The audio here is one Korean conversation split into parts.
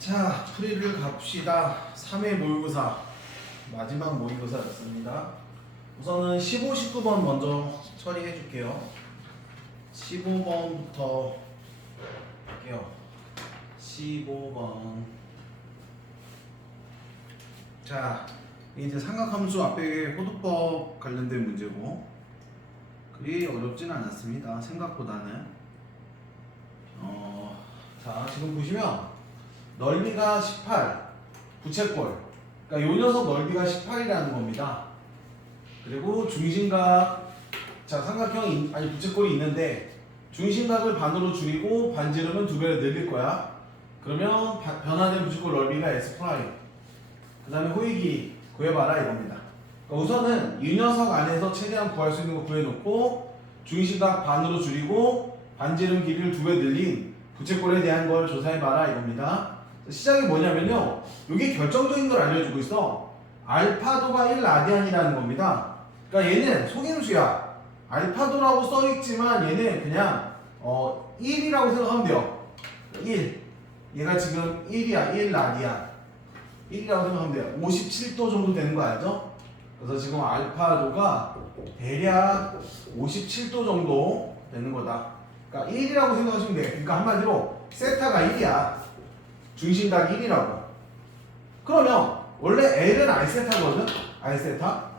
자, 풀이를 갑시다. 3회 모의고사 마지막 모의고사였습니다. 우선은 15, 19번 먼저 처리해 줄게요. 15번부터 할게요. 15번. 자, 이제 삼각함수 앞에 호두법 관련된 문제고 그리 어렵진 않았습니다. 생각보다는. 자, 지금 보시면 넓이가 18, 부채꼴. 그러니까 요 녀석 넓이가 18이라는 겁니다. 그리고 중심각, 자, 삼각형, 아니 부채꼴이 있는데 중심각을 반으로 줄이고 반지름은 2배로 늘릴 거야. 그러면 변화된 부채꼴 넓이가 S'. 그 다음에 호의 길이 구해봐라 이겁니다. 그러니까 우선은 이 녀석 안에서 최대한 구할 수 있는 거 구해놓고 중심각 반으로 줄이고 반지름 길이를 2배 늘린 부채꼴에 대한 걸 조사해봐라 이겁니다. 시작이 뭐냐면요, 이게 결정적인 걸 알려주고 있어. 알파도가 1라디안이라는 겁니다. 그러니까 얘는 속임수야. 알파도라고 써있지만 얘는 그냥 1이라고 생각하면 돼요. 1. 얘가 지금 1이야. 1라디안 1이라고 생각하면 돼요. 57도 정도 되는 거 알죠? 그래서 지금 알파도가 대략 57도 정도 되는 거다. 그러니까 1이라고 생각하시면 돼. 그러니까 한마디로 세타가 1이야. 중심각 1이라고. 그러면 원래 L은 R세타거든? R세타?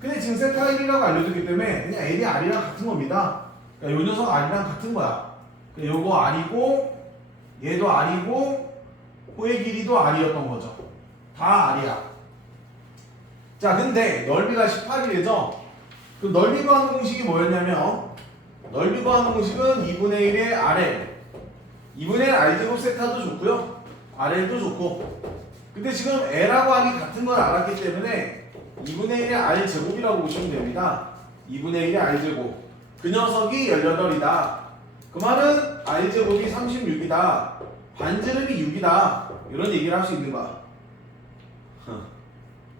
근데 지금 세타 1이라고 알려줬기 때문에 그냥 L이 R이랑 같은 겁니다. 그러니까 요 녀석 R이랑 같은 거야. 그러니까 요거 R이고 얘도 R이고 호의 길이도 R이었던 거죠. 다 R이야. 자, 근데 넓이가 18이래죠? 그 넓이 구하는 공식이 뭐였냐면 넓이 구하는 공식은 2분의 1의 RL 2분의 1 R제곱 세타도 좋고요. RL도 좋고. 근데 지금 L하고 R이 같은 걸 알았기 때문에 2분의 1의 R제곱이라고 보시면 됩니다. 2분의 1의 R제곱. 그 녀석이 18이다. 그 말은 R제곱이 36이다. 반지름이 6이다. 이런 얘기를 할 수 있는 거야.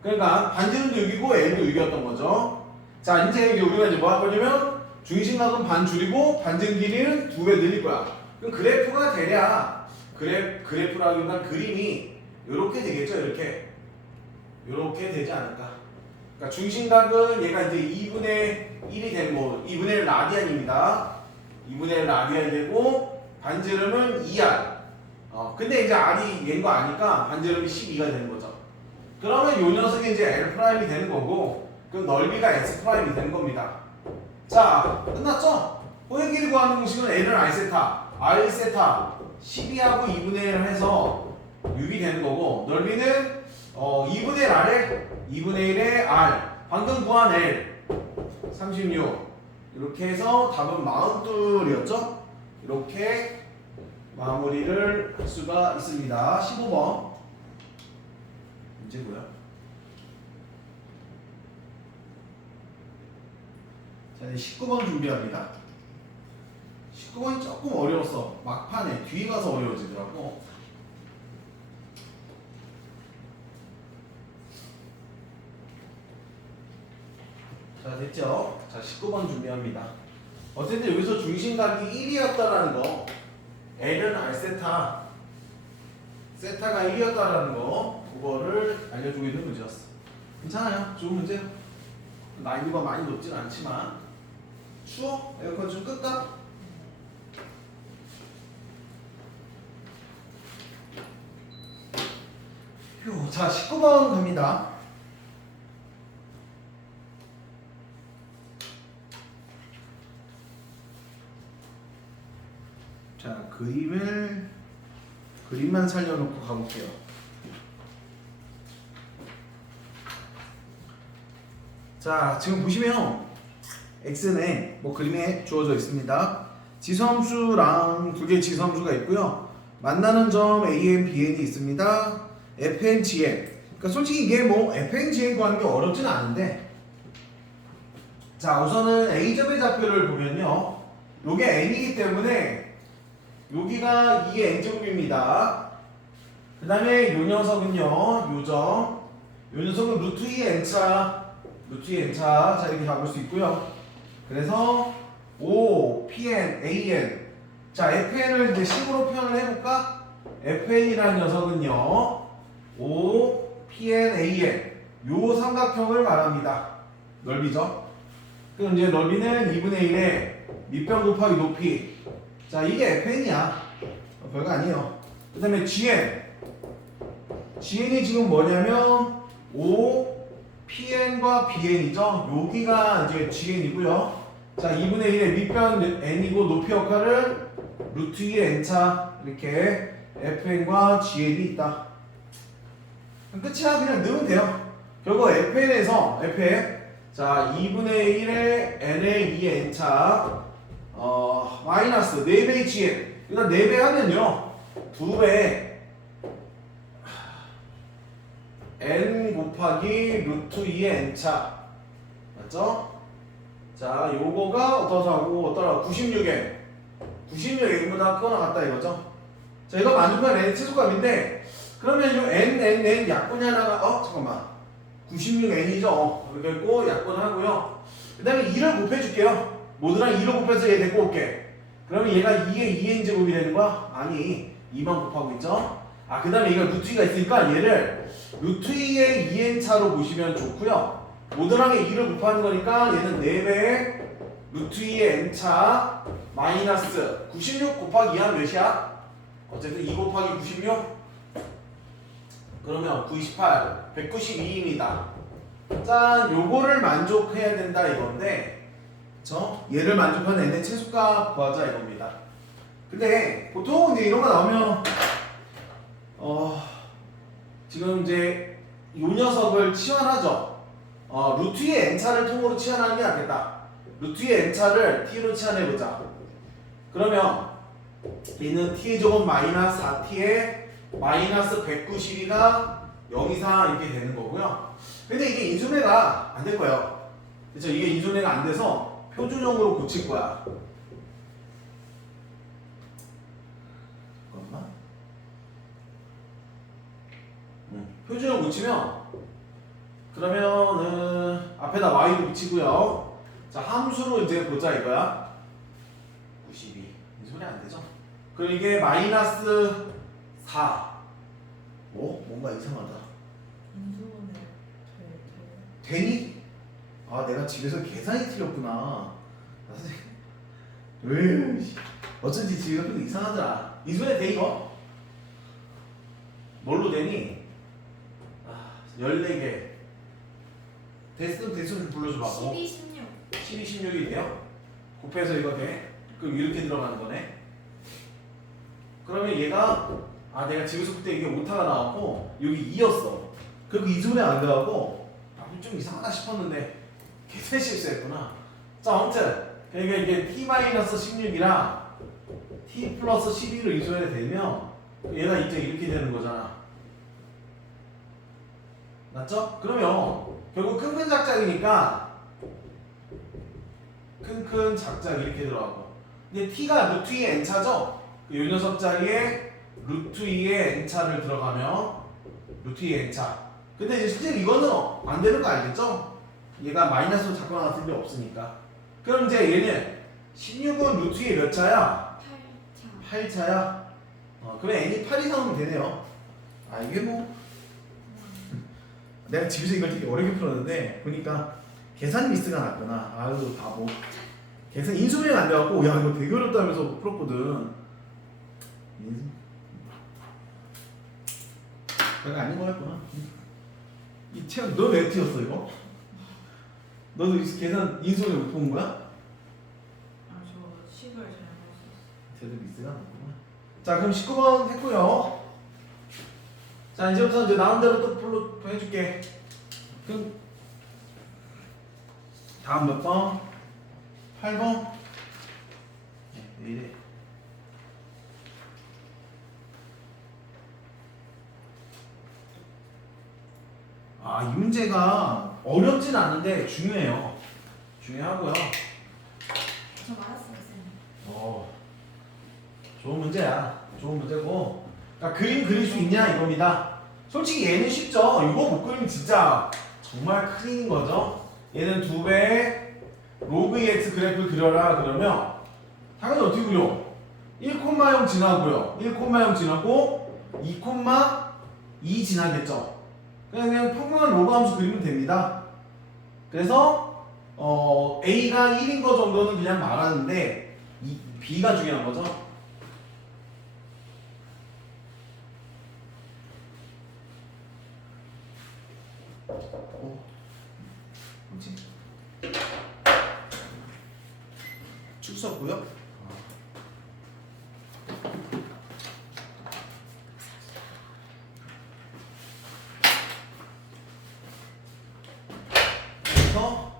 그러니까 반지름도 6이고 L도 6이었던 거죠. 자, 이제 우리가 이제 뭐 할 거냐면 중심각은 반 줄이고 반지름 길이는 2배 늘릴 거야. 그럼 그래프가 대략 그래프라기보다 그림이 이렇게 되겠죠. 이렇게 되지 않을까. 그러니까 중심각은 얘가 이제 2분의 1이 되는 거, 2분의 1 라디안입니다. 2분의 1 라디안이 되고 반지름은 2R. 근데 이제 R이 얘인 거 아니까 반지름이 12가 되는 거죠. 그러면 요 녀석이 이제 L' 되는 거고, 그럼 넓이가 S' 되는 겁니다. 자, 끝났죠? 호의 길이 구하는 공식은 L은 R세타, R세타 12하고 2분의 1을 해서 6이 되는 거고, 넓이는 2분의 1 R에 2분의 1의 R, 방금 구한 L 36. 이렇게 해서 답은 42이었죠? 이렇게 마무리를 할 수가 있습니다. 15번 문제고요. 자, 이제 19번 준비합니다. 19번이 조금 어려웠어. 막판에 뒤에 가서 어려워지더라고. 자, 됐죠? 자, 19번 준비합니다. 어쨌든 여기서 중심각이 1이었다라는 거, L은 R세타, 세타가 1이었다라는 거, 그거를 알려주고 있는 문제였어. 괜찮아요. 좋은 문제요. 난이도가 많이 높진 않지만. 추워? 에어컨 좀 끌까? 휴. 자, 19번 갑니다. 자, 그림만 살려놓고 가볼게요. 자, 지금 보시면 x는 뭐 그림에 주어져 있습니다. 지수함수랑 두 개의 지수함수가 있고요. 만나는 점 a, n, b, n이 있습니다. f, n, g, n. 그러니까 솔직히 이게 뭐 f, n, g, n 구하는 게 어렵진 않은데, 자, 우선은 a점의 좌표를 보면요, 요게 n이기 때문에 여기가 이게 n제곱입니다. 그 다음에 요 녀석은요, 요 녀석은 루트 2 n차, 자, 이렇게 잡을 수 있고요. 그래서 O, PN, AN. 자, FN을 이제 식으로 표현을 해볼까? FN이라는 녀석은요. OPNAN 요 삼각형을 말합니다. 넓이죠. 그럼 이제 넓이는 2분의 1의 밑변 곱하기 높이. 자, 이게 FN이야. 별거 아니에요. 그 다음에 GN이 지금 뭐냐면 OPN과 BN이죠. 여기가 이제 GN이고요. 자, 2분의 1의 밑변 N이고 높이 역할은 루트 2의 N차 이렇게 FN과 GN이 있다. 끝이야. 그냥 넣으면 돼요. 결국 FN에서 FN 자 2분의 1의 N의 2의 N차 마이너스 4배의 GN 일단 4배 하면요 2배 N 곱하기 루트 2의 N차 맞죠? 자 요거가 어떠하고 어떠라 96N 96N보다 크거나 같다 이거죠? 자 이거 만족한 N의 최소값인데 그러면 이 N 약분이 하나가 잠깐만 96N이죠. 이렇게 했고 약분하고요. 그 다음에 2를 곱해줄게요. 모두랑 2를 곱해서 얘 데리고 올게. 그러면 얘가 2의 2n 제곱이 되는 거야? 아니 2만 곱하고 있죠. 그 다음에 얘가 루트 2가 있으니까 얘를 루트 2의 2n 차로 보시면 좋고요. 모두랑의 2를 곱하는 거니까 얘는 4배의 루트 2의 n 차 마이너스 96 곱하기 2하면 몇이야? 어쨌든 2 곱하기 96 그러면 98, 192입니다. 짠, 요거를 만족해야 된다 이건데, 그쵸? 얘를 만족하는 n의 최소값 구하자 이겁니다. 근데 보통 이제 이런 거 나오면, 지금 이제 요 녀석을 치환하죠. 루트 2의 n차를 통으로 치환하는 게 낫겠다. 루트 2의 n차를 t로 치환해보자. 그러면 얘는 t의 제곱 마이너스 4t의 마이너스 192가 0 이상 이렇게 되는 거고요. 근데 이게 인수분해가 안 될 거예요. 그렇죠? 이게 인수분해가 안 돼서 표준형으로 고칠 거야. 잠깐만. 표준형 고치면 그러면은 앞에다 y도 붙이고요. 자 함수로 이제 보자 이거야. 92 인수분해 안 되죠? 그럼 이게 마이너스 4. 뭔가 이상하다. 인수분해 되니? 내가 집에서 계산이 틀렸구나. 왜? 어쩐지 집에서 좀 이상하더라. 인수분해 돼 이거? 뭘로 되니? 14개. 대수 좀 불러줘봐. 12, 16 12, 16이 돼요? 곱해서 이거 돼? 그럼 이렇게 들어가는 거네. 그러면 얘가 내가 집에서 그때 이게 오타가 나왔고 여기 2였어. 그리고 이수분해 안 돼갖고 좀 이상하다 싶었는데 계산 실수했구나. 자 아무튼 그러니까 이게 t-16이랑 t 플러스 12로 이수분해 되면 얘가 이제 이렇게 되는 거잖아. 맞죠? 그러면 결국 큰 작작이니까 큰 작작 이렇게 들어가고 근데 t가 루트 2의 n차죠? 요 녀석 자리에 루트 2의 n차를 들어가면 루트 2의 n차. 근데 이제 실제로 이거는 안 되는 거 알겠죠? 얘가 마이너스로 자꾸 나왔을 리 없으니까. 그럼 이제 얘는 16은 루트 2의 몇 차야? 8차 8차야? 그러면 n이 8 이상이면 되네요. 이게 뭐 내가 집에서 이걸 되게 어렵게 풀었는데 보니까 계산 미스가 났구나. 아유 바보. 계산 인수분해가 안 돼갖고 야 이거 되게 어렵다면서 풀었거든. 내가 아닌 거였구나. 이 책 너 왜 튀었어 이거? 너도 계산 인수분해 못 본 거야? 저 식을 잘못했어. 제대로 미스가 났구나. 자 그럼 19번 했고요. 자 이제부터 이제 나온 대로 또 풀로 해줄게. 그럼 다음 몇 번? 8번? 왜 이래? 이 문제가 어렵진 않은데 중요해요. 중요하고요. 저 맞았어요, 쌤. 좋은 문제야. 좋은 문제고. 그러니까 그림 그릴 수 있냐 이겁니다. 솔직히 얘는 쉽죠. 이거 못 그리면 진짜 정말 큰일인 거죠. 얘는 2배 로그 EX 그래프를 그려라 그러면 당연히 어떻게 그려? 1,0 지나고요. 1,0 지나고 2,2 지나겠죠. 그냥 평범한 로그 함수 그리면 됩니다. 그래서 A가 1인 거 정도는 그냥 말하는데 B가 중요한 거죠. 뭐지? 축 썼고요. 그래서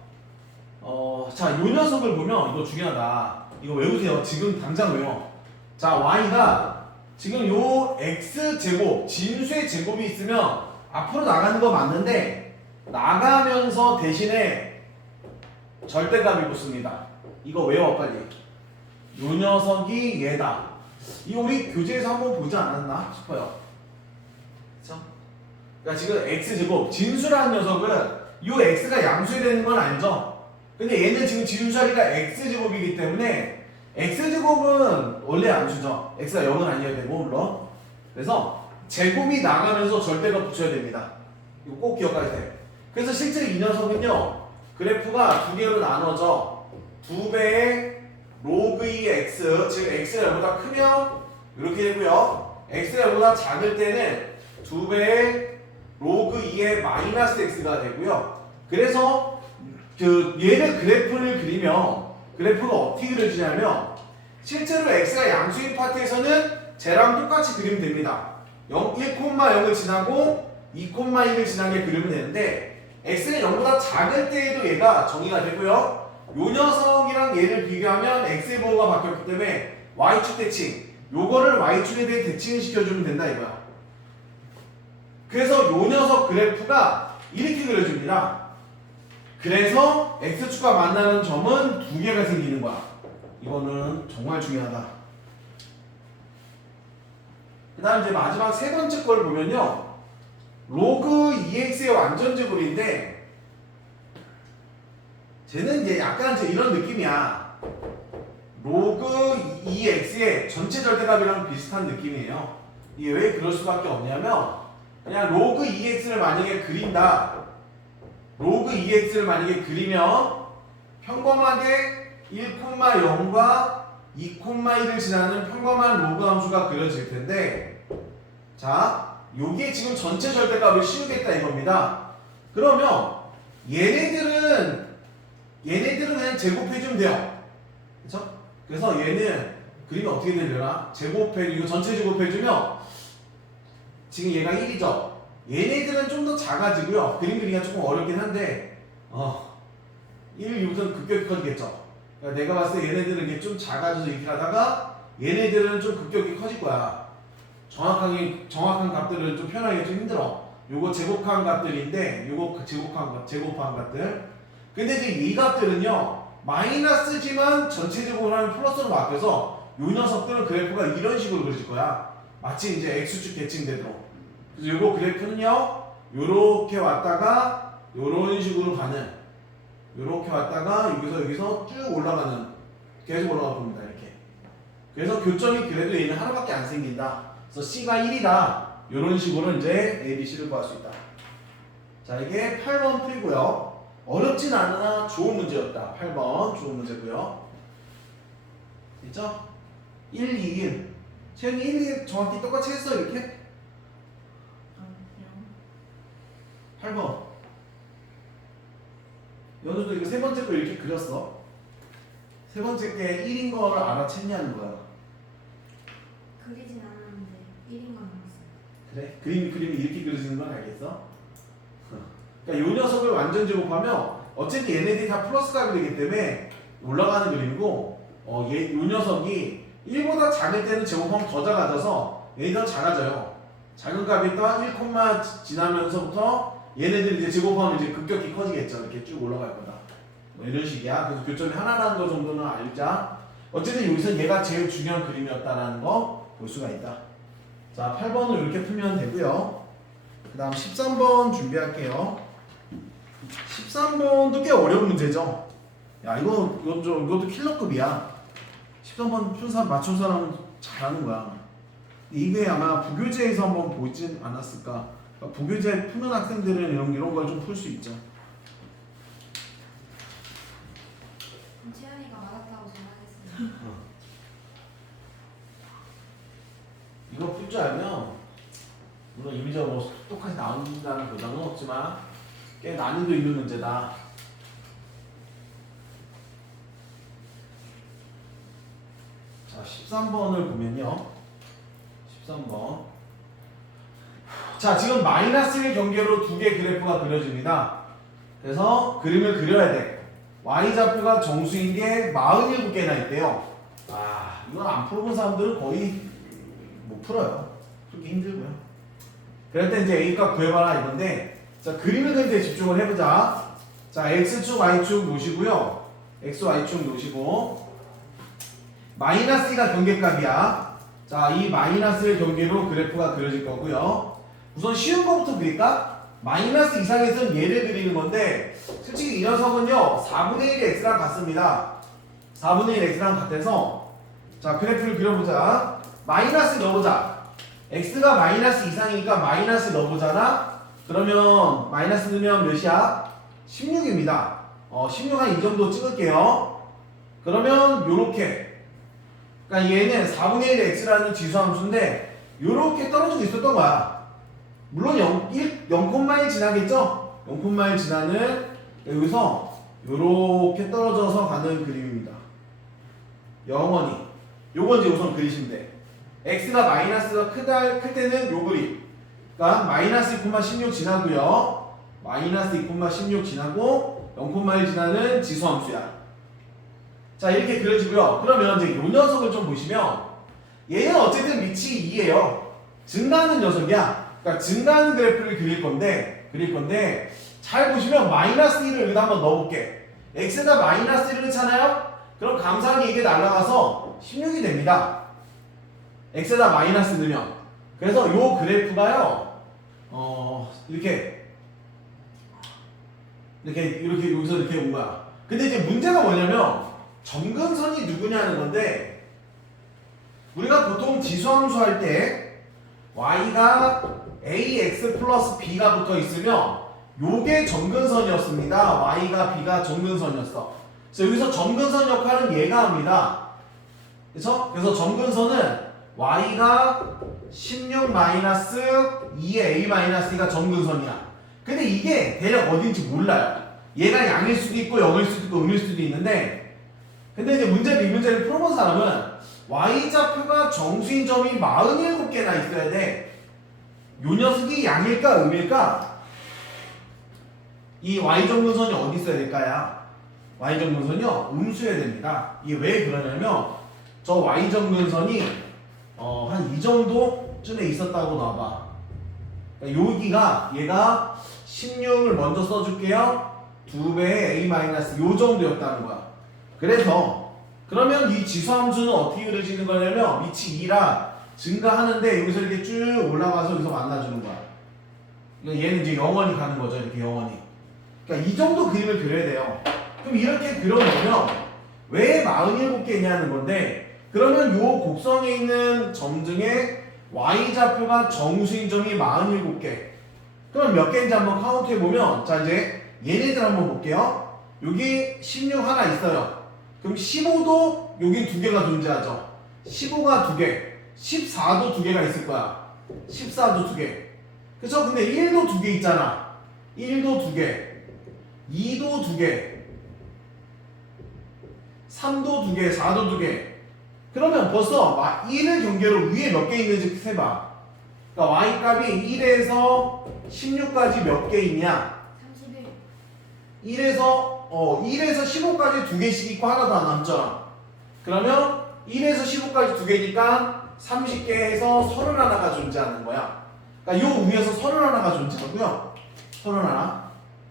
자, 요 녀석을 보면 이거 중요하다. 이거 외우세요. 지금 당장 외워. 자, y가 지금 요 x 제곱, 진수의 제곱이 있으면 앞으로 나가는 거 맞는데 나가면서 대신에 절대값이 붙습니다. 이거 외워 빨리. 요 녀석이 얘다. 이거 우리 교재에서 한번 보지 않았나 싶어요. 그쵸? 그러니까 지금 x제곱, 진수라는 녀석은 요 x가 양수에 되는 건 알죠? 근데 얘는 지금 진수 자리가 x제곱이기 때문에 x제곱은 원래 양수죠. x가 0은 아니어야 되고 물론. 그래서 제곱이 나가면서 절대값 붙여야 됩니다. 이거 꼭 기억하세요. 그래서 실제 이 녀석은요, 그래프가 두 개로 나눠져. 2배의 로그 2 x, 즉 x가 0보다 크면 이렇게 되고요. x가 0보다 작을 때는 2배의 로그 2의 마이너스 x가 되고요. 그래서 얘를 그래프를 그리면 그래프가 어떻게 그려지냐면 실제로 x가 양수인 파트에서는 쟤랑 똑같이 그리면 됩니다. 1,0을 지나고 2,1을 지나게 그리면 되는데 x는 0보다 작을 때에도 얘가 정의가 되고요. 요 녀석이랑 얘를 비교하면 x의 보호가 바뀌었기 때문에 y축 대칭, 요거를 y축에 대해 대칭을 시켜주면 된다 이거야. 그래서 요 녀석 그래프가 이렇게 그려집니다. 그래서 x축과 만나는 점은 두 개가 생기는 거야. 이거는 정말 중요하다. 그 다음 이제 마지막 세 번째 걸 보면요, 로그 2x의 완전제곱인데 쟤는 이제 약간 이제 이런 느낌이야. 로그 2x의 전체 절대값이랑 비슷한 느낌이에요. 이게 왜 그럴 수밖에 없냐면 그냥 로그 2x를 만약에 그린다. 로그 2x를 만약에 그리면 평범하게 1,0과 2,1을 지나는 평범한 로그 함수가 그려질 텐데, 자, 요게 지금 전체 절대값을 씌우겠다 이겁니다. 그러면 얘네들은 그냥 제곱해주면 돼요. 그쵸? 그래서 얘는 그림이 어떻게 되려나? 이거 전체 제곱해주면 지금 얘가 1이죠? 얘네들은 좀 더 작아지고요. 그림 그리기가 조금 어렵긴 한데 1, 2부터는 급격히 커지겠죠. 그러니까 내가 봤을 때 얘네들은 이게 좀 작아져서 이렇게 하다가 얘네들은 좀 급격히 커질 거야. 정확한 값들은 좀 표현하기가 좀 힘들어. 요거 제곱한 값들인데 요거 제곱한 값들. 근데 이제 이 값들은요 마이너스지만 전체 제곱을 하면 플러스로 바뀌어서 요 녀석들은 그래프가 이런 식으로 그려질 거야. 마치 이제 x축 대칭되도록. 그래서 요거 그래프는요 요렇게 왔다가 요런 식으로 가는, 요렇게 왔다가 여기서 쭉 올라가는, 계속 올라가 봅니다 이렇게. 그래서 교점이 그래도 얘는 하나밖에 안 생긴다. 그래서 C가 1이다. 요런 식으로 이제 A, B, C를 구할 수 있다. 자, 이게 8번 풀이고요. 어렵진 않으나 좋은 문제였다. 8번 좋은 문제고요. 됐죠? 1, 2, 1. 채연이 1, 2 정확히 똑같이 했어 이렇게? 8번. 연우도 이거 세 번째 거 이렇게 그렸어. 세 번째 게 1인 거를 알아챘냐는 거야. 그리진 않았는데 1인 건 알았어요. 그래? 그림이 이렇게 그려지는 건 알겠어? 그러니까 요 녀석을 완전 제곱하면 어쨌든 얘네들이 다 플러스 값이 되기 때문에 올라가는 그림이고, 요 녀석이 1보다 작을 때는 제곱하면 더 작아져서 얘네들이 더 작아져요. 작은 값이 또 1, 지나면서부터 얘네들이 이제 제곱하면 이제 급격히 커지겠죠. 이렇게 쭉 올라갈 거다. 뭐 이런 식이야. 그래서 교점이 하나라는 거 정도는 알자. 어쨌든 여기서 얘가 제일 중요한 그림이었다라는 거 볼 수가 있다. 자, 8번을 이렇게 풀면 되고요. 그 다음 13번 준비할게요. 13번도 꽤 어려운 문제죠. 야, 이것도 킬러급이야. 13번 맞춘 사람은 잘하는 거야. 이게 아마 부교재에서 한번 보진 않았을까. 그러니까 부교재 푸는 학생들은 이런 걸 좀 풀 수 있죠. 그럼 채연이가 맞았다고 전화하겠습니다. 이거 풀 줄 알면 물론 이미지가 뭐 똑같이 나온다는 보장은 없지만 꽤 난이도 있는 문제다. 자, 13번을 보면요. 13번. 자, 지금 마이너스 1 경계로 두 개 그래프가 그려집니다. 그래서 그림을 그려야 돼. y좌표가 정수인 게 47개나 있대요. 아, 이건 안 풀어본 사람들은 거의 못 풀어요. 풀기 힘들고요. 그럴 때 이제 A값 구해봐라 이건데, 자, 그림을 그릴 때 집중을 해보자. 자, X축, Y축 놓으시고요. X, Y축 놓으시고, 마이너스 2가 경계값이야. 자, 이 마이너스의 경계로 그래프가 그려질 거고요. 우선 쉬운 거부터 그릴까? 마이너스 이상에서는 얘를 그리는 건데, 솔직히 이 녀석은요 4분의 1이 x랑 같습니다. 4분의 1 x랑 같아서, 자, 그래프를 그려보자. 마이너스 넣어보자. x가 마이너스 이상이니까 마이너스 넣어보잖아. 그러면 마이너스 넣으면 몇이야? 16입니다. 16 한 이 정도 찍을게요. 그러면 요렇게, 그러니까 얘는 4분의 1 x라는 지수함수인데 요렇게 떨어지고 있었던 거야. 물론 0,1 지나겠죠? 0,1 지나는 여기서 요렇게 떨어져서 가는 그림입니다. 영원히 요건 이제 우선 그리시면 돼. x가 마이너스가 클 때는 요 그림. 그러니까 마이너스 2,16 지나고요. 마이너스 2,16 지나고 0,1 지나는 지수함수야. 자, 이렇게 그려지고요. 그러면 이제 요 녀석을 좀 보시면 얘는 어쨌든 밑이 2예요. 증가하는 녀석이야. 그러니까 증가하는 그래프를 그릴 건데 잘 보시면 마이너스 1을 여기다 한번 넣어볼게. x가 마이너스 1을 넣잖아요? 그럼 감상이 이게 날아가서 16이 됩니다. x에다 마이너스 넣으면. 그래서 요 그래프가요, 이렇게 여기서 이렇게 온 거야. 근데 이제 문제가 뭐냐면 점근선이 누구냐는 건데, 우리가 보통 지수함수 할 때 y가 ax 플러스 b가 붙어 있으면 요게 점근선이었습니다. y가 b가 점근선이었어. 그래서 여기서 점근선 역할은 얘가 합니다. 그래서 점근선은 y가 16 마이너스 2의 a 마이너스 2가 점근선이야. 근데 이게 대략 어딘지 몰라요. 얘가 양일 수도 있고 0일 수도 있고 음일 수도 있는데, 근데 이제 이 문제를 풀어본 사람은 y좌표가 정수인 점이 47개나 있어야 돼. 요 녀석이 양일까 음일까? 이 y점근선이 어디 있어야 될까요? y점근선이요, 음수여야 됩니다. 이게 왜 그러냐면 저 y점근선이 한 이 정도쯤에 있었다고 나와봐. 그러니까 여기가 얘가 16을 먼저 써줄게요. 2배의 a-, 요 정도였다는 거야. 그래서 그러면 이 지수함수는 어떻게 그려지는 거냐면 밑이 2라 증가하는데 여기서 이렇게 쭉 올라가서 여기서 만나주는 거야. 그러니까 얘는 이제 영원히 가는 거죠. 이렇게 영원히. 그러니까 이 정도 그림을 그려야 돼요. 그럼 이렇게 그려놓으면 왜 47개냐는 건데, 그러면 요 곡선에 있는 점 중에 y좌표가 정수인 점이 47개. 그럼 몇 개인지 한번 카운트해보면, 자, 이제 얘네들 한번 볼게요. 여기 16 하나 있어요. 그럼 15도 여기 두 개가 존재하죠. 15가 두 개, 14도 두 개가 있을 거야. 14도 두 개. 그쵸? 근데 1도 두 개 있잖아. 1도 두 개, 2도 두 개, 3도 두 개, 4도 두 개. 그러면 벌써 1을 경계로 위에 몇 개 있는지 세봐. 그러니까 y값이 1에서 16까지 몇 개 있냐? 31. 1에서 15까지 두 개씩 있고 하나 더 안 남잖아. 그러면 1에서 15까지 두 개니까 30개에서 31가 존재하는 거야. 그러니까 요 위에서 31가 존재하고요. 31.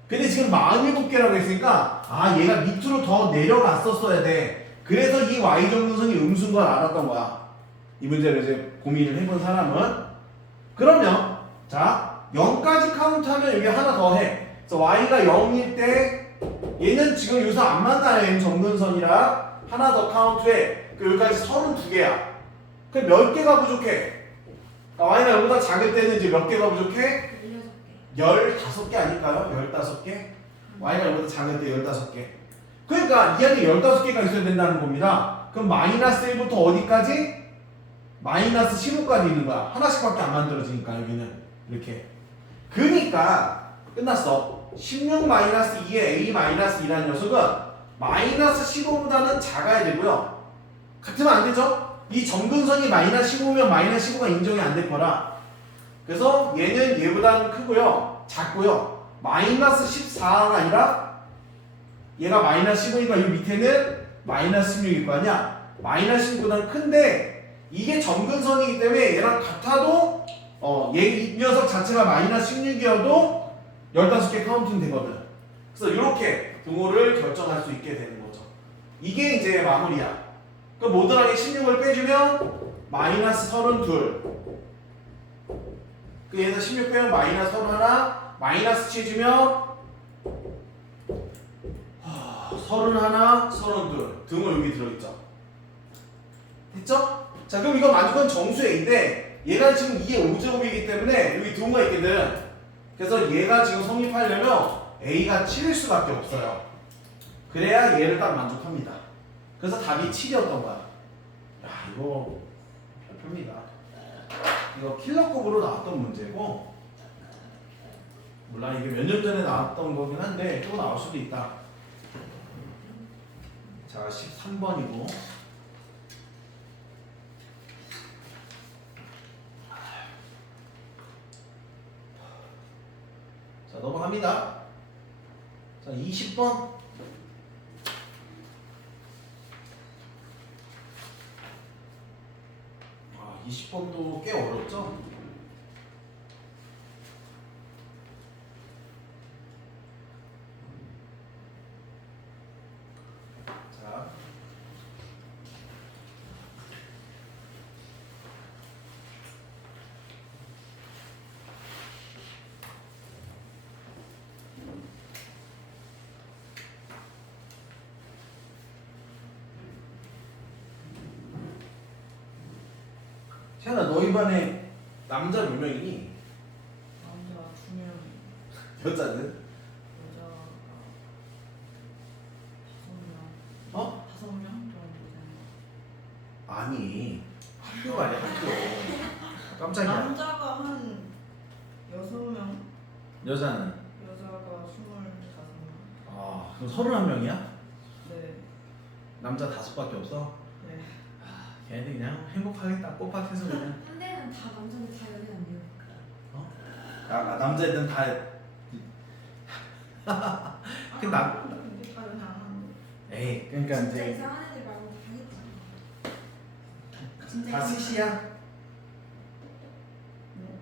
근데 지금 47개라고 했으니까 얘가 밑으로 더 내려갔었어야 돼. 그래서 이 y점근선이 음수인 걸 알았던 거야. 이 문제를 이제 고민을 해본 사람은. 그러면 자, 0까지 카운트하면 여기 하나 더 해. 그래서 y가 0일 때 얘는 지금 여기서 안 만나요. 점근선이라 하나 더 카운트해. 여기까지 32개야. 그럼 몇 개가 부족해? 그러니까 y가 여기보다 작을 때는 이제 몇 개가 부족해? 16개. 15개 아닐까요? 15개? y가 여기보다 작을 때 15개. 그러니까 이 안에 15개가 있어야 된다는 겁니다. 그럼 마이너스 1부터 어디까지? 마이너스 15까지 있는 거야. 하나씩밖에 안 만들어지니까 여기는 이렇게. 그러니까 끝났어. 16 마이너스 2의 a 마이너스 2라는 녀석은 마이너스 15보다는 작아야 되고요. 같으면 안 되죠? 이 점근선이 마이너스 15면 마이너스 15가 인정이 안 될 거라. 그래서 얘는 얘보다는 크고요. 작고요. 마이너스 14가 아니라 얘가 마이너스 15니까 이 밑에는 마이너스 16일 거 아니야? 마이너스 16보다는 큰데 이게 점근선이기 때문에 얘랑 같아도 이 녀석 자체가 마이너스 16이어도 15개 카운트는 되거든. 그래서 이렇게 등호를 결정할 수 있게 되는 거죠. 이게 이제 마무리야. 그 모드하게 16을 빼주면 마이너스 32. 그 얘에서 16 빼면 마이너스 31, 마이너스 7 주면 31, 32 등호 여기 들어있죠. 됐죠? 자, 그럼 이거 만족은 정수 A인데 얘가 지금 2의 5제곱이기 때문에 여기 등호가 있거든. 그래서 얘가 지금 성립하려면 A가 7일 수밖에 없어요. 그래야 얘를 딱 만족합니다. 그래서 답이 7이었던 거야. 야, 이거 별표입니다. 이거 킬러급으로 나왔던 문제고, 몰라, 이게 몇 년 전에 나왔던 거긴 한데 또 나올 수도 있다. 자, 13번이고. 자, 넘어갑니다. 자, 20번. 20번도 꽤 어렵죠? 자, 태연아, 너희 반에 남자 몇 명이니? 남자 2명, 여자는? 여자가 5명. 어? 5명 정도 되는 아니, 학교 아니야, 학교. 거. 깜짝이야. 남자가 한 6명, 여자는? 여자가 25명. 아, 그럼 31명이야? 네, 남자 5밖에 없어? 네. 걔네들 그냥 행복하겠다. 꽃밭에서 그냥. 현대는 다 남자인데 다 연애 안 돼요. 남자애들은 다. 그 남. 근데 다 연애 안 하는데. 에이, 그러니까 진짜 이제 이상한 애들 말고 다 하겠지. 진짜 다 이상한 CC야. 네.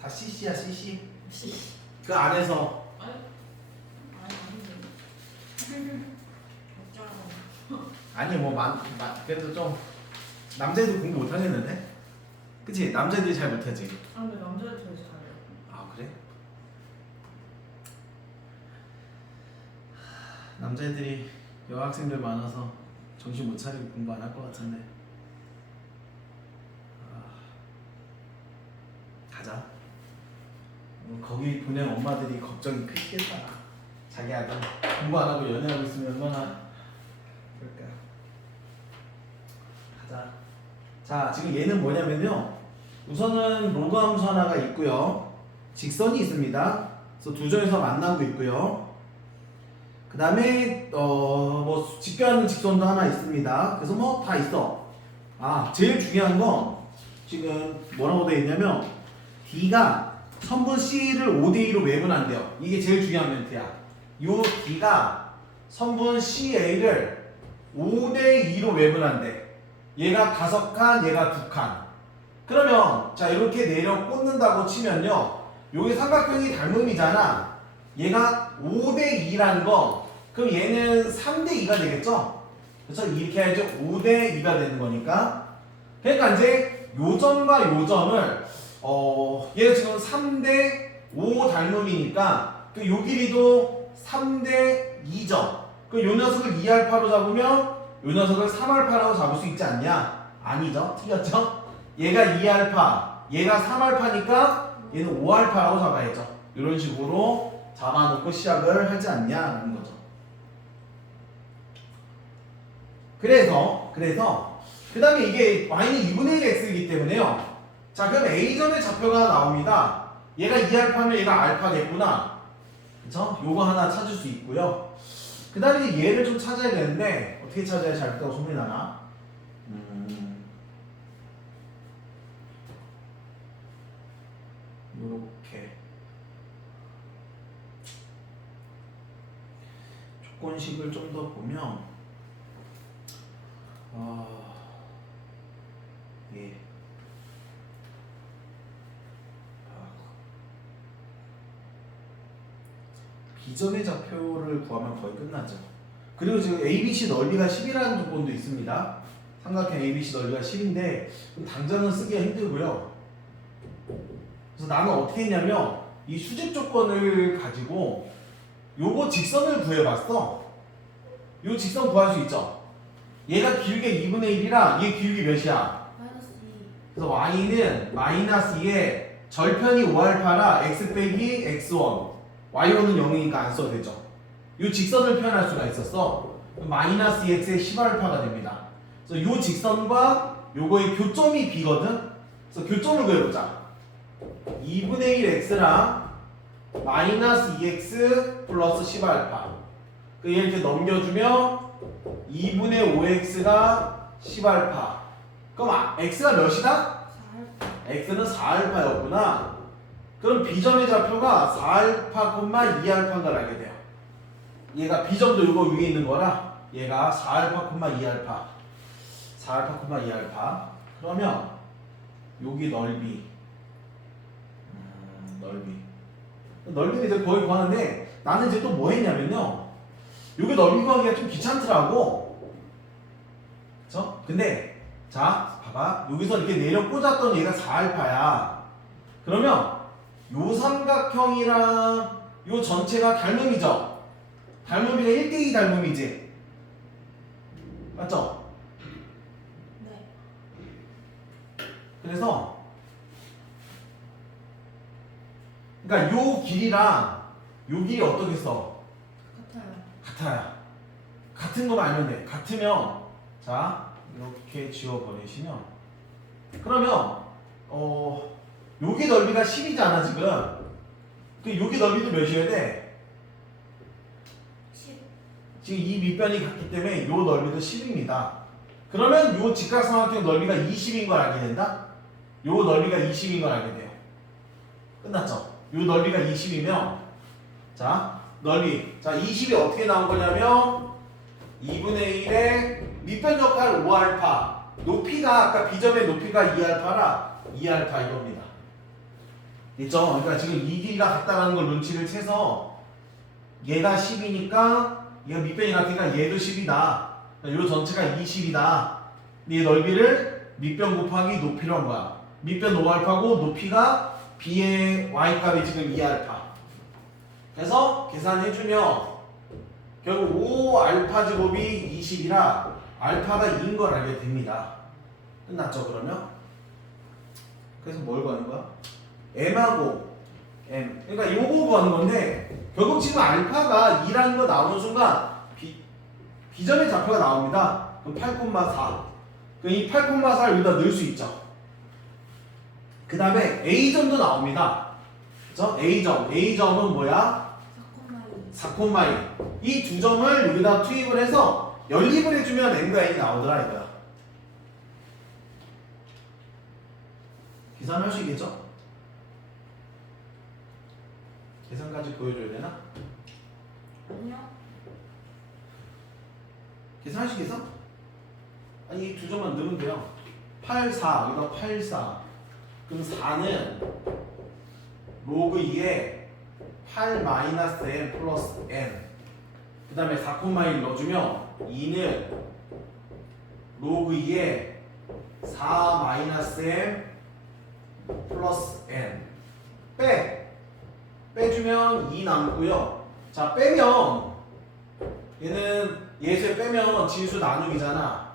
다 CC야, CC. 씨. 그 안에서 아니, 아닌데. 어쩌라고. 아니 뭐 그래도 좀 남자애들 공부 못 하겠는데? 그치? 남자애들이 잘 못하지. 아, 근데 남자들 되게 잘해요. 아 그래? 남자애들이 여학생들 많아서 정신 못 차리고 공부 안 할 것 같은데. 가자. 거기 보낸 엄마들이 걱정이 크겠다. 자기 아들 공부 안 하고 연애하고 있으면 얼마나 그럴까. 가자. 자, 지금 얘는 뭐냐면요. 우선은 로그 함수 하나가 있고요. 직선이 있습니다. 그래서 두 점에서 만나고 있고요. 그 다음에 뭐 직교하는 직선도 하나 있습니다. 그래서 뭐 다 있어. 아, 제일 중요한 건 지금 뭐라고 되어 있냐면 D가 선분 C를 5대2로 외분한대요. 이게 제일 중요한 멘트야. 요 D가 선분 CA를 5대2로 외분한대. 얘가 5칸, 얘가 2칸. 그러면 자 이렇게 내려 꽂는다고 치면요. 요게 삼각형이 닮음이잖아. 얘가 5대2라는 거 그럼 얘는 3대2가 되겠죠? 그래서 이렇게 해야지 5대2가 되는 거니까. 그러니까 이제 요 점과 요 점을 얘가 지금 3대5 닮음이니까 그 요 길이도 3대2점. 그 요 녀석을 2알파로 잡으면 요 녀석을 3알파라고 잡을 수 있지 않냐? 아니죠. 틀렸죠? 얘가 2알파, 얘가 3알파니까 얘는 5알파라고 잡아야죠. 이런 식으로 잡아놓고 시작을 하지 않냐는 거죠. 그래서 그 다음에 이게 y는 2분의 1 x이기 때문에요. 자, 그럼 a점의 좌표가 나옵니다. 얘가 2알파면 얘가 알파겠구나. 그쵸? 요거 하나 찾을 수 있고요. 그 다음에 이제 얘를 좀 찾아야 되는데 어떻게 찾아야 잘 됐다고 소문이 나나? 요렇게 조건식을 좀 더 보면 예. B점의 좌표를 구하면 거의 끝나죠. 그리고 지금 ABC 넓이가 10이라는 조건도 있습니다. 삼각형 ABC 넓이가 10인데 당장은 쓰기가 힘들고요. 그래서 나는 어떻게 했냐면 이 수직 조건을 가지고 요거 직선을 구해봤어. 요 직선 구할 수 있죠. 얘가 길게 2분의 1이라 얘 길기 몇이야? 그래서 y는 마이너스 2에 절편이 5알파라 x 빼기 x1 y1은 0이니까 안 써도 되죠. 이 직선을 표현할 수가 있었어. 마이너스 2x의 10알파가 됩니다. 그래서 이 직선과 요거의 교점이 b거든. 그래서 교점을 구해보자. 2분의 1x랑 마이너스 2x 플러스 10알파. 얘를 이렇게 넘겨주면 2분의 5x가 10알파. 그럼 x가 몇이다? 4알파. x는 4알파였구나. 그럼 b점의 좌표가 4알파, 2알파인 걸 알게 돼요. 얘가 b점도 이거 위에 있는 거라 얘가 4알파, 2알파. 4알파, 2알파. 그러면 여기 넓이는 이제 거의 구하는데 나는 이제 또 뭐 했냐면요. 여기 넓이 구하기가 좀 귀찮더라고. 그쵸? 근데 자 봐봐. 여기서 이렇게 내려 꽂았던 얘가 4알파야. 그러면 요 삼각형이랑 요 전체가 닮음이죠? 닮음이가 1대2 닮음이지? 맞죠? 네. 그래서 그러니까 요 길이랑 요 길이 어떻게 써? 같아요. 같은 거만 알면 돼. 같으면 자 이렇게 지워버리시면 그러면 여기 넓이가 10이잖아 지금. 그 여기 넓이도 몇이어야 돼? 10. 지금 이 밑변이 같기 때문에 요 넓이도 10입니다. 그러면 요 직각삼각형 넓이가 20인 걸 알게 된다? 요 넓이가 20인 걸 알게 돼요. 끝났죠? 요 넓이가 20이면 자 넓이 자 20이 어떻게 나온 거냐면 2분의 1의 밑변 역할 5알파 높이가 아까 B점의 높이가 2알파라 2알파 이겁니다. 있죠? 그러니까 지금 이 길이가 같다라는 걸 눈치를 채서 얘가 10이니까 얘가 밑변이 같으니까 얘도 10이다. 요 전체가 20이다. 이 넓이를 밑변 곱하기 높이로 한 거야. 밑변 5알파고 높이가 B의 Y값이 지금 2알파. 그래서 계산해주면 결국 5알파 제곱이 20이라 알파가 2인 걸 알게 됩니다. 끝났죠 그러면? 그래서 뭘 구하는 거야? M하고 M. 그러니까 요거 구하는 건데 결국 지금 알파가 2라는 거 나오는 순간 B점의 좌표가 나옵니다. 그럼 8,4. 그럼 이 8,4를 여기다 넣을 수 있죠. 그 다음에 A점도 나옵니다. 그죠? A점은 뭐야? 4,2. 이 두 점을 여기다 투입을 해서 연립을 해주면 N과 N이 나오더라 이거야. 계산할 수 있겠죠? 계산까지 보여줘야 되나? 아니요. 계산하시겠어? 아니 이 두 점만 넣으면 돼요. 8, 4 여기다 8, 4 그럼 4는 로그 2에 8 마이너스 n 플러스 n 그 다음에 4,1 넣어주면 2는 로그 2에 4 마이너스 n 플러스 n 빼주면 2 남고요. 자 빼면 얘는 예수에 빼면 진수 나누기잖아.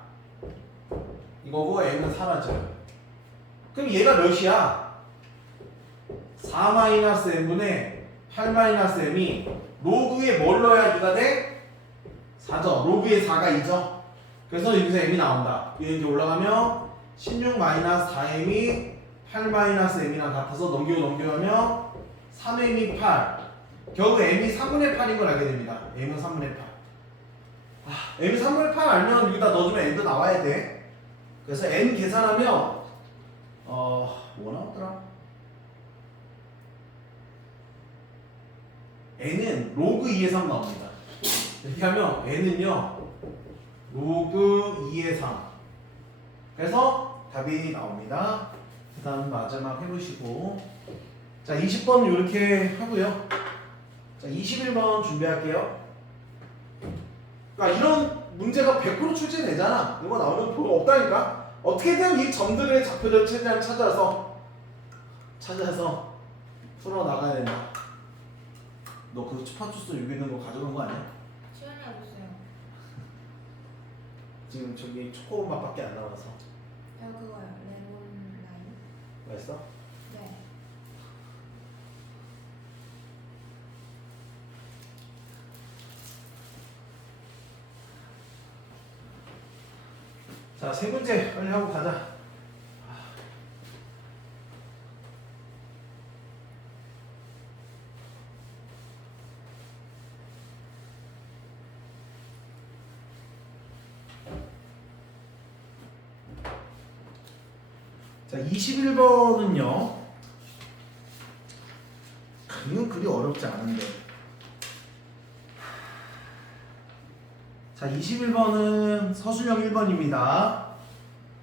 이거고 m은 사라져요. 그럼 얘가 몇이야? 4-m분의 8-m이 로그에 뭘 넣어야 2가 돼? 4죠. 로그에 4가 2죠. 그래서 여기서 m이 나온다. 얘 이제 올라가면 16-4m이 8-m이랑 같아서 넘기면 3m이 8. 결국 m이 3분의 8인 걸 알게 됩니다. m은 3분의 8. m이 3분의 8 알면 여기다 넣어주면 n도 나와야 돼. 그래서 n 계산하면 뭐 나왔더라? n은 로그 2의 3 나옵니다. 이렇게 하면 n은요 로그 2의 3. 그래서 답이 나옵니다. 그 다음 마지막 해보시고, 자 20번 이렇게 하고요. 자 21번 준비할게요. 그러니까 이런 문제가 100% 출제되잖아. 이거 나오는 거 없다니까. 어떻게든 이 점들의 좌표를 최대한 찾아서 풀어 나가야 된다. 너 그 추파추스 여기 있는 거 가져간 거 아니야? 시간이 없어요. 지금 저기 초코 맛밖에 안 나와서. 그거요. 레몬 라임. 맛있어? 네. 자, 세 문제 빨리 하고 가자. 자, 21번은요. 이건 그리 어렵지 않은데. 자, 21번은 서술형 1번입니다.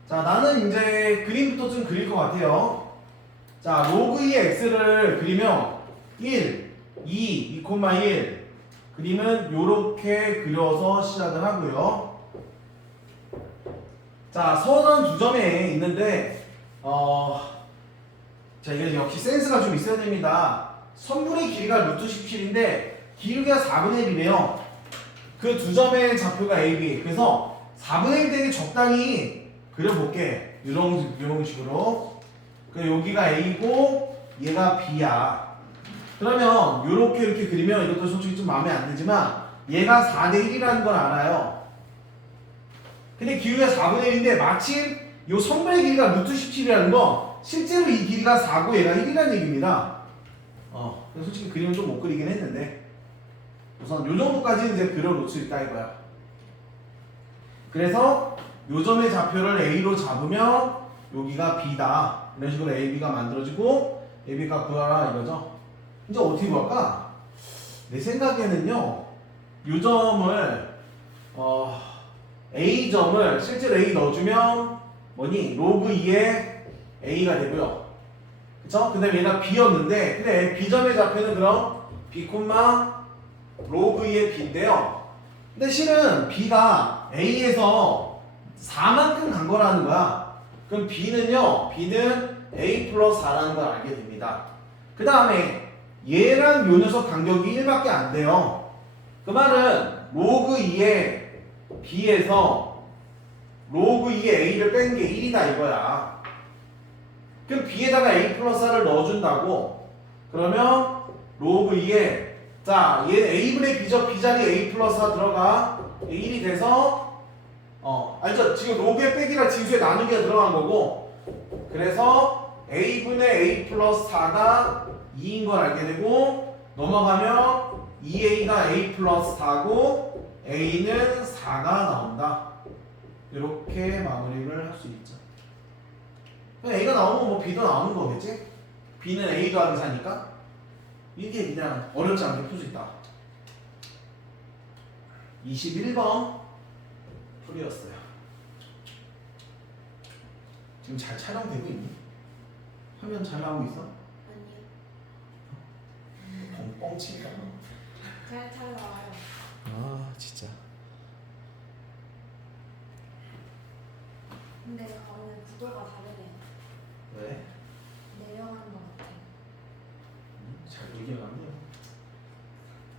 자, 나는 이제 그림부터 좀 그릴 것 같아요. 자, 로그 2의 x를 그리면 1, 2, 2,1 그림은 요렇게 그려서 시작을 하고요. 자, 선한 두 점에 있는데 자, 이게 역시 센스가 좀 있어야 됩니다. 선분의 길이가 루트 17인데 길이가 4분의 1이래요. 그 두 점의 좌표가 AB. 그래서 4분의 1 되게 적당히 그려볼게. 이런 식으로. 그 여기가 A고 얘가 B야. 그러면 이렇게 그리면 이것도 솔직히 좀 마음에 안 들지만 얘가 4대 1이라는 걸 알아요. 근데 기울기가 4분의 1인데 마침 이 선분의 길이가 루트 17이라는 거 실제로 이 길이가 4고 얘가 1이라는 얘기입니다. 솔직히 그림은 좀 못 그리긴 했는데 우선 요 정도까지는 이제 그려놓을 수 있다 이거야. 그래서 요 점의 좌표를 A로 잡으면 여기가 B다. 이런 식으로 AB가 만들어지고 AB가 구하라 이거죠. 이제 어떻게 구할까? 내 생각에는요 요 점을 A점을 실제로 A 넣어주면 뭐니? 로그 2의 A가 되고요. 그쵸? 그 다음에 얘가 B였는데 근데 B점의 좌표는 그럼 B, 로그 2의 B인데요. 근데 실은 B가 A에서 4만큼 간 거라는 거야. 그럼 B는 A 플러스 4라는 걸 알게 됩니다. 그 다음에 얘랑 요 녀석 간격이 1밖에 안 돼요. 그 말은 로그 2의 B에서 로그 2의 A를 뺀 게 1이다 이거야. 그럼 B에다가 A 플러스 4를 넣어준다고 그러면 로그 2의 자, 얘 A분의 B죠. B 자리에 A 플러스 4 들어가 1이 돼서 알죠? 지금 로그의 빼기랑 진수의 나누기가 들어간 거고 그래서 A분의 A 플러스 4가 2인 걸 알게 되고 넘어가면 2A가 A 플러스 4고 A는 4가 나온다. 이렇게 마무리를 할 수 있죠. A가 나오면 뭐 B도 나오는 거겠지? B는 A 더하기 4니까 이게 그냥 어렵지 않게 풀 수 있다. 21번 풀이었어요. 지금 잘 촬영되고 있니? 화면 잘 나오고 있어? 아니요. 뻥치니까. 잘 나와요. 아 진짜. 근데 오늘 구도가 다르네. 왜? 내려가는 것 같아. 잘 보이게 가네요.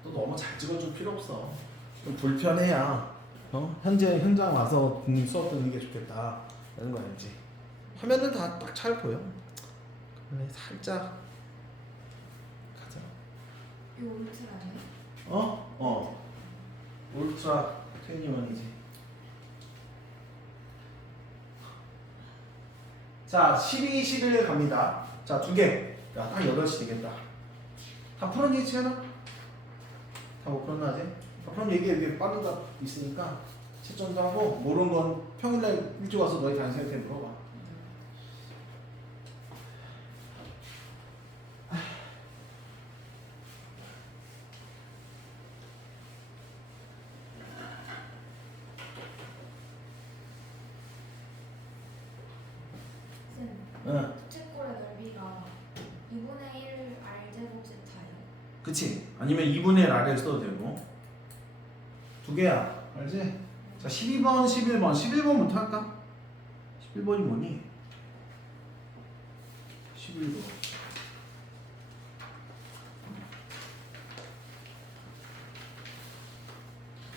또 너무 잘 찍어줄 필요 없어. 좀 불편해야 현재 현장 와서 수업 듣는 게 좋겠다 라는 거 알지? 화면은 다 딱 잘 보여. 그러면 살짝 가자. 이거 울트라네. 울트라 21이지. 자, 12, 11 갑니다. 자, 두 개. 야, 딱 8시 되겠다. 다 풀었니, 지현아? 다 못 풀었나, 아직? 그럼 여기 빠른 거 있으니까 채점도 하고, 모르는 건 평일날 일찍 와서 너희 단생한테 물어봐. 쌤, 응. 부채꼴의 넓이가 2분의 1 R제곱 제타예요. 그치? 아니면 2분의 1 아래를 써도 되고. 두 개야. 알지? 자, 12번, 11번. 11번부터 할까? 11번이 뭐니? 11번.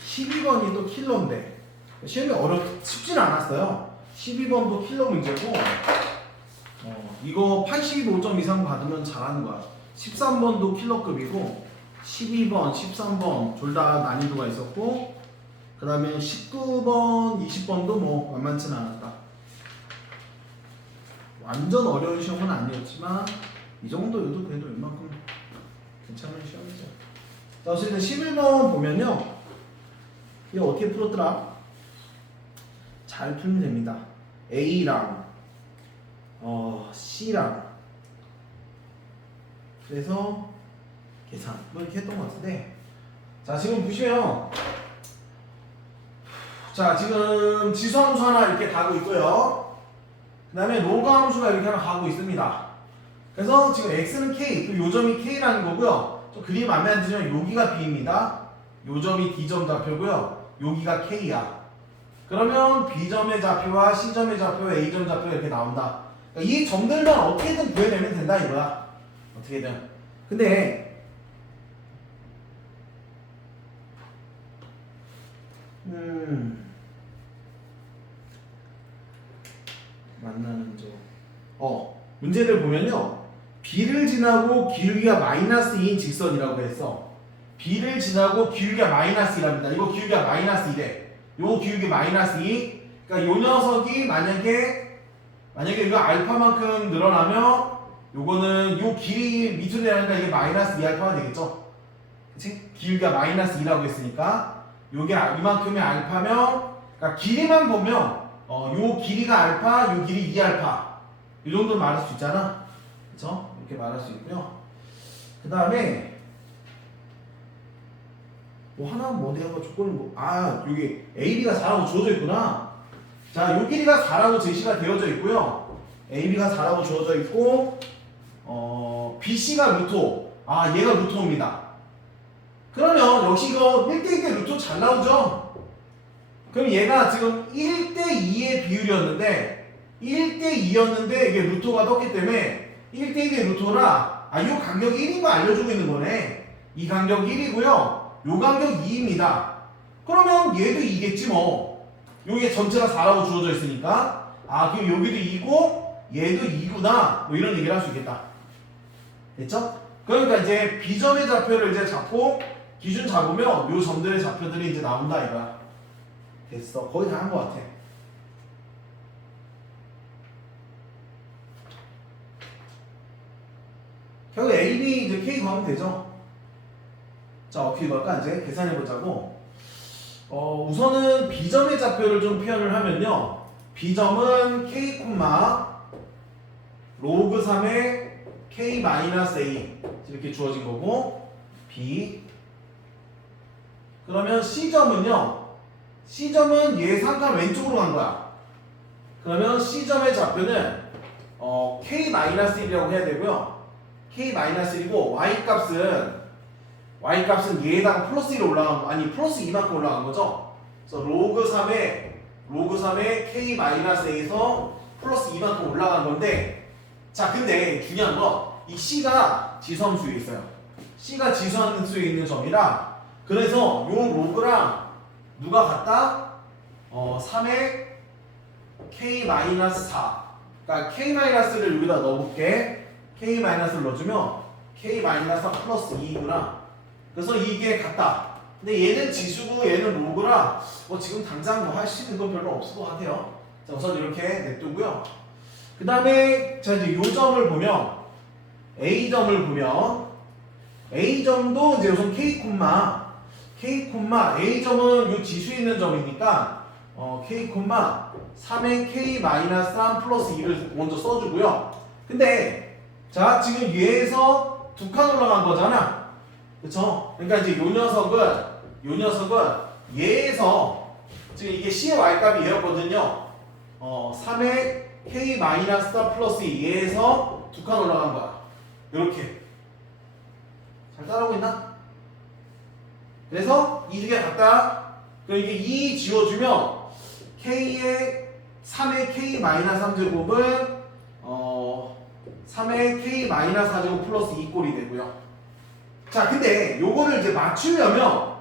12번이 또 킬러인데. 시험이 쉽지는 않았어요. 12번도 킬러 문제고, 이거 85점 이상 받으면 잘하는 거야. 13번도 킬러급이고, 12번, 13번 둘 다 난이도가 있었고, 그 다음에 19번, 20번도 뭐 만만치는 않았다. 완전 어려운 시험은 아니었지만 이 정도여도 그래도 웬만큼 괜찮은 시험이죠. 자, 어쨌든 11번 보면요, 이거 어떻게 풀었더라? 잘 풀면 됩니다. A랑 C랑 그래서 계산 뭐 이렇게 했던 것 같은데, 자, 지금 보시면, 자, 지금 지수함수 하나 이렇게 가고 있고요. 그 다음에 로그 함수가 이렇게 하나 가고 있습니다. 그래서 지금 x는 k, 또 요점이 k라는 거고요. 좀 그림 마음에 안 드시면 여기가 b입니다. 요점이 d점 좌표고요. 여기가 k야. 그러면 b점의 좌표와 c점의 좌표, a점 좌표가 이렇게 나온다. 그러니까 이 점들만 어떻게든 구해내면 된다 이거야. 어떻게든. 근데 만나는 점. 문제를 보면요, b를 지나고 기울기가 마이너스 2인 직선이라고 했어. b를 지나고 기울기가 마이너스 2랍니다. 이거 기울기가 마이너스 2래. 요 기울기 마이너스 2. 그러니까 요 녀석이 만약에 이거 알파만큼 늘어나면 요거는 요 길이 밑으로 내려가니까 이게 마이너스 2알파가 되겠죠? 그치? 기울기가 마이너스 2라고 했으니까 요게 이만큼의 알파면, 그러니까 길이만 보면 요 길이가 알파, 요 길이 2알파 이 정도는 말할 수 있잖아. 그쵸? 이렇게 말할 수 있고요. 그 다음에 뭐 하나 뭐 내가 조건을 여기 AB가 4라고 주어져 있구나. 자, 요 길이가 4라고 제시가 되어져 있고요. AB가 4라고 주어져 있고, BC가 루토. 얘가 루토입니다. 그러면 역시 이거 1대1대 루토 잘 나오죠? 그럼 얘가 지금 1대2의 비율이었는데, 1대2였는데 이게 루토가 떴기 때문에 1대1의 루토라, 요 간격이 1인 거 알려주고 있는 거네. 이 간격 1이고요. 요 간격 2입니다. 그러면 얘도 2겠지 뭐. 요게 전체가 4라고 주어져 있으니까, 그럼 여기도 2고 얘도 2구나, 뭐 이런 얘기를 할 수 있겠다. 됐죠? 그러니까 이제 B점의 좌표를 이제 잡고 기준 잡으면 요 점들의 좌표들이 이제 나온다 이거야. 됐어. 거의 다 한 것 같아. 결국 A, B 이제 K 구하면 되죠. 자, 어떻게 구할까? 이제 계산해 보자고. 우선은 B점의 좌표를 좀 표현을 하면요, B점은 K, 로그 3의 K 마이너스 A 이렇게 주어진 거고, B. 그러면 C점은요, C점은 얘 상단 왼쪽으로 간 거야. 그러면 C점의 좌표는 K 마이너스 1이라고 해야 되고요. K 마이너스 1이고, Y값은 얘에다가 플러스 1이 올라간 거, 아니 플러스 2만큼 올라간 거죠. 그래서 로그 3의 K 마이너스 A에서 플러스 2만큼 올라간 건데, 자, 근데 중요한 건 이 C가 지수함수에 있어요. C가 지수함수에 있는 점이라, 그래서 요 로그랑 누가 같다? 3의 k-4. 그러니까 k-를 여기다 넣어볼게. k-를 넣어주면 k-4 플러스 2구나. 그래서 이게 같다. 근데 얘는 지수고 얘는 로그라 지금 당장 뭐 할 수 있는 건 별로 없을 것 같아요. 자, 우선 이렇게 냅두고요. 그 다음에 자 이제 요 점을 보면 A점을 보면 A점도 이제 우선 K, A점은 요 지수에 있는 점이니까 K, 3의 K-3 플러스 2를 먼저 써주고요. 근데 자 지금 얘에서 두 칸 올라간 거잖아. 그쵸? 그러니까 이제 요 녀석은 얘에서 지금 이게 C의 Y값이 얘였거든요. 3의 K-4 플러스 2 얘에서 두 칸 올라간 거야. 요렇게. 잘 따라오고 있나? 그래서 이 두 개 같다. 그럼 이게 2 지워주면 K의 3의 K-3제곱은 3의 K-4제곱 플러스 2꼴이 되고요. 자, 근데 요거를 이제 맞추려면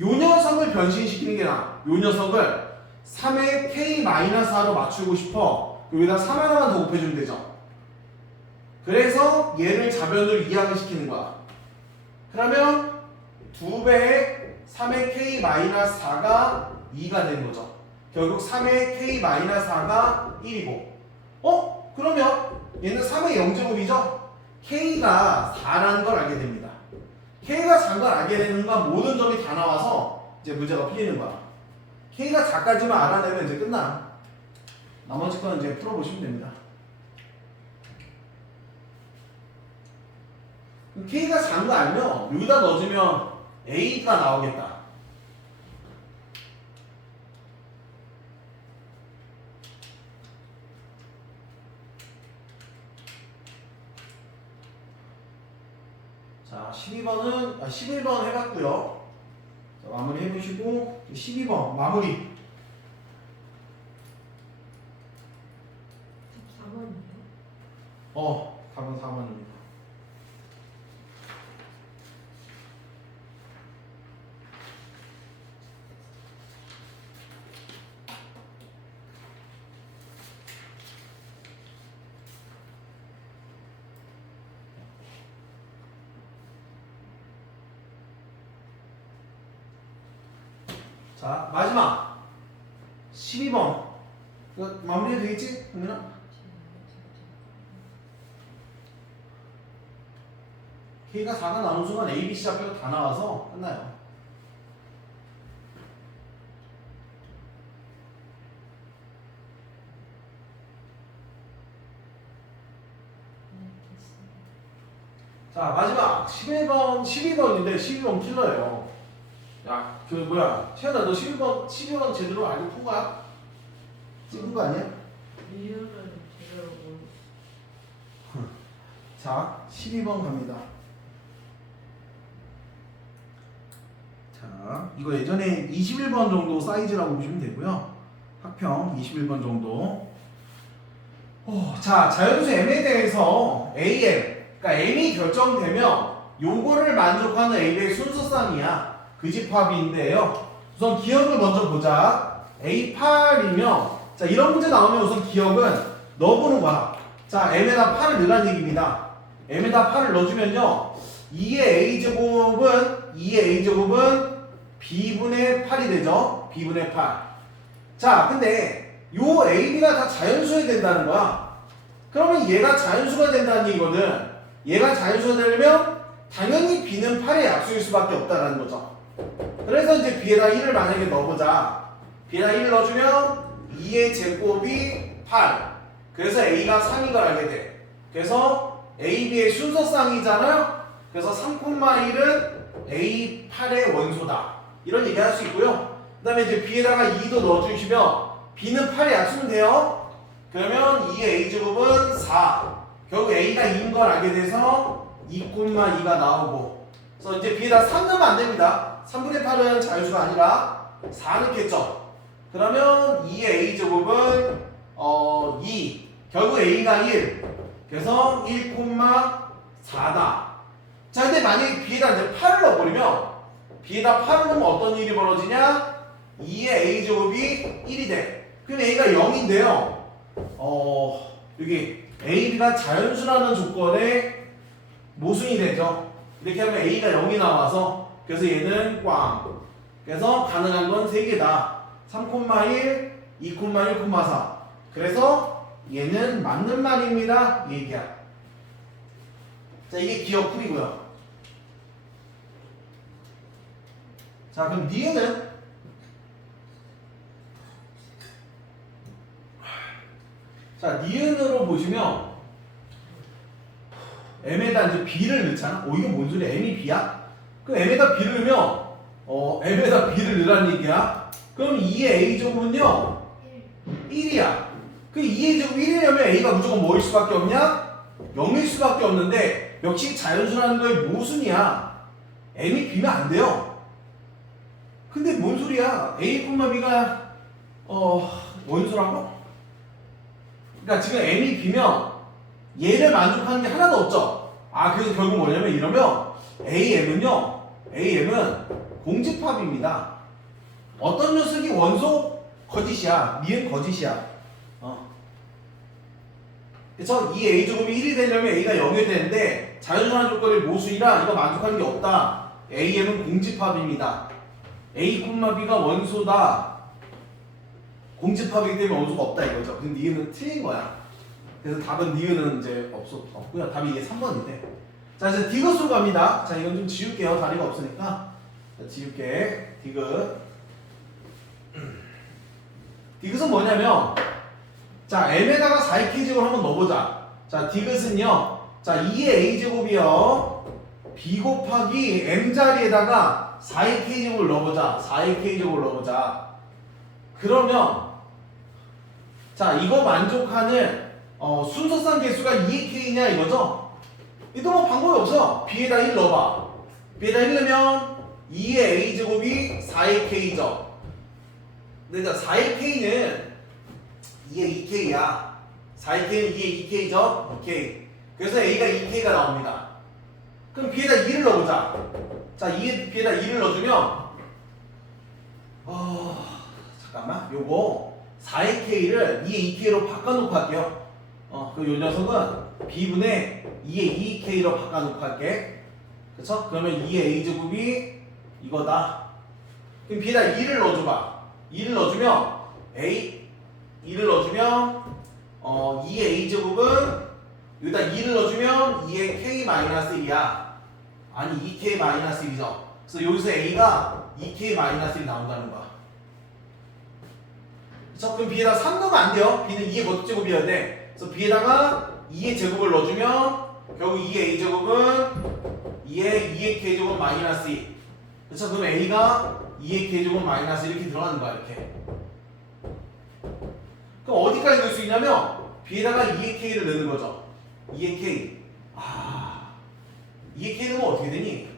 요 녀석을 변신시키는 게 나아. 요 녀석을 3의 K-4로 맞추고 싶어. 여기다 3 하나만 더 곱해주면 되죠. 그래서 얘를 자변으로 이항을 시키는 거야. 그러면 2배의 3의 K-4가 2가 되는 거죠. 결국 3의 K-4가 1이고 그러면 얘는 3의 0제곱이죠? K가 4라는 걸 알게 됩니다. K가 4인 걸 알게 되는 건 모든 점이 다 나와서 이제 문제가 풀리는 거야. K가 4까지만 알아내면 이제 끝나. 나머지 건 이제 풀어보시면 됩니다. K가 4인 거 알면 여기다 넣어주면 A가 나오겠다. 자, 11번 해봤고요. 자, 마무리 해보시고 12번 마무리. 4번이에요? 답은 4번입니다. 자, 마지막 12번. 이거 마무리해도 되겠지? 형민아? K가 4가 나오는 순간 A, B, C 앞에가 다 나와서 끝나요. 자, 마지막 12번인데 12번 킬러예요. 야, 태연아, 너 12번 제대로 알고 푼 거야? 찍은 거 아니야? 이유를 제대로 모르겠어. 자, 12번 갑니다. 자, 이거 예전에 21번 정도 사이즈라고 보시면 되고요. 학평 21번 정도. 자, 자연수 M에 대해서 AM, 그러니까 M이 결정되면 요거를 만족하는 A의 순서쌍이야. 그 집합인데요. 우선 기억을 먼저 보자. A8이면 자, 이런 문제 나오면 우선 기억은 넣어보는 거야. 자, M에다 8을 넣으라는 얘기입니다. M에다 8을 넣어주면요 2의 A제곱은 B분의 8이 되죠. B분의 8. 자, 근데 요 AB가 다 자연수여야 된다는 거야. 그러면 얘가 자연수가 된다는 얘기거든. 얘가 자연수가 되려면 당연히 B는 8의 약수일 수밖에 없다는 거죠. 그래서 이제 B에다 1을 만약에 넣어보자. B에다 1을 넣어주면 2의 제곱이 8. 그래서 A가 3인 걸 알게 돼. 그래서 A, B의 순서쌍이잖아요. 그래서 3,1은 A8의 원소다. 이런 얘기 할 수 있고요. 그 다음에 이제 B에다가 2도 넣어주시면 B는 8의 약수면 돼요. 그러면 2의 A제곱은 4. 결국 A가 2인 걸 알게 돼서 2,2가 나오고. 그래서 이제 B에다 3 넣으면 안 됩니다. 3분의 8은 자연수가 아니라 4 넣겠죠. 그러면 2의 A제곱은 2. 결국 A가 1. 그래서 1,4다. 자, 근데 만약에 B에다 이제 8을 넣어버리면 B에다 8을 넣으면 어떤 일이 벌어지냐? 2의 a제곱이 1이 돼. 그럼 a가 0인데요. 여기 a, b가 자연수라는 조건에 모순이 되죠. 이렇게 하면 a가 0이 나와서 그래서 얘는 꽝. 그래서 가능한 건 3개다. 3,1, 2,1, 4. 그래서 얘는 맞는 말입니다. 이 얘기야. 자, 이게 기억풀이고요. 자, 그럼 니은은 자, 니은으로 보시면 m에다 이제 b를 넣잖아. 이거 뭔 소리야? m이 b야? 그럼 m에다 b를 넣으면 m에다 b를 넣으란 얘기야. 그럼 2의 a제곱은요 1이야. 그 2의 제곱 1이려면 a가 무조건 뭐일 수밖에 없냐? 0일 수밖에 없는데 역시 자연수라는 거의 모순이야. m이 b면 안 돼요. 근데 뭔 소리야? a, b가 원소라고? 그러니까 지금 m이 b면 얘를 만족하는 게 하나도 없죠. 그래서 결국 뭐냐면 이러면 am은 공집합입니다. 어떤 녀석이 원소? 거짓이야. 니은 거짓이야. 그래서 이 a제곱이 1이 되려면 a가 0이 되는데 자연수라는 조건이 모순이라 이거 만족하는 게 없다. am은 공집합입니다. a, b가 원소다. 공집합이기 때문에 원소가 없다 이거죠. 근데 니은은 틀린 거야. 그래서 답은 니은은 이제 없고요. 답이 이게 3번인데. 자, 이제 디귿으로 갑니다. 자, 이건 좀 지울게요. 다리가 없으니까. 자, 지울게. 디귿. 디귿은 뭐냐면, 자, m에다가 4k제곱을 한번 넣어보자. 자, 디귿은요. 자, 2의 a제곱이요. b 곱하기 m 자리에다가 4의 k제곱을 넣어보자. 4의 k제곱을 넣어보자. 그러면, 자, 이거 만족하는 순서상 개수가 2의 k냐 이거죠? 이거 뭐 방법이 없어. b에다 1 넣어봐. b에다 1 넣으면 2의 a제곱이 4의 k죠. 근데 4의 k는 2의 2k야. 4의 k는 2의 2k죠? 2k. 그래서 a가 2k가 나옵니다. 그럼 b에다 2를 넣어보자. 자, b에다 2를 넣어주면 잠깐만. 요거 4의 k를 2의 2k로 바꿔놓고 할게요. 요 녀석은 b분의 2의 2k로 바꿔놓고 할게. 그쵸? 그러면 2의 a제곱이 이거다. 그럼 b에다 2를 넣어줘봐. 2를 넣어주면 2를 넣어주면 2의 a제곱은 여기다 2를 넣어주면 2의 k-1이야. 아니 2k-1이죠. 그래서 여기서 a가 2k-1이 나온다는 거야. 그쵸? 그럼 b에다 3 넣으면 안 돼요. b는 2의 거듭제곱이어야 돼. 그래서 b에다가 2의 제곱을 넣어주면 결국 2의 a제곱은 2의 k제곱 마이너스 2. 그쵸? 그럼 a가 2의 k제곱 마이너스 이렇게 들어가는 거야. 이렇게. 그럼 어디까지 넣을 수 있냐면 b에다가 2의 k를 넣는 거죠. 2의 k. 2의 k 넣으면 어떻게 되니?